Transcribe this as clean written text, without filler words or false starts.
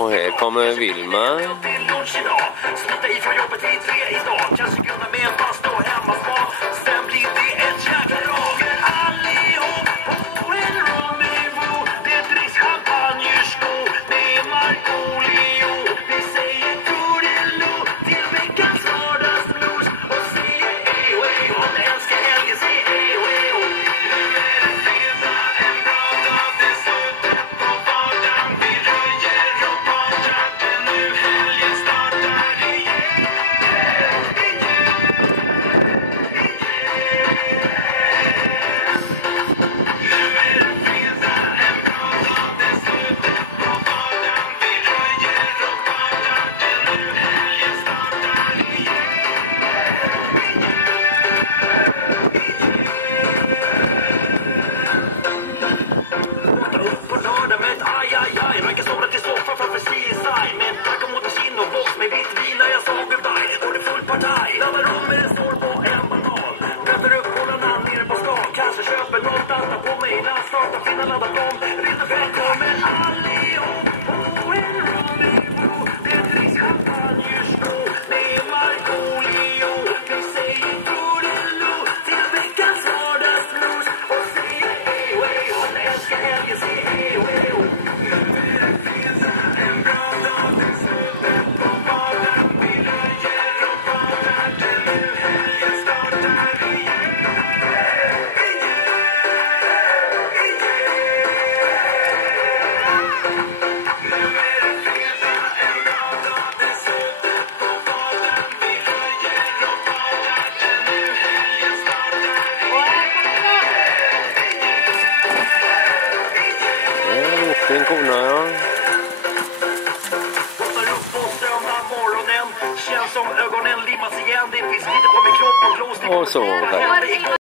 Och här kommer Vilma. En kona, ja. Känns som ögonen limmas igen. Det finns lite på min kropp och blåsning. Och så.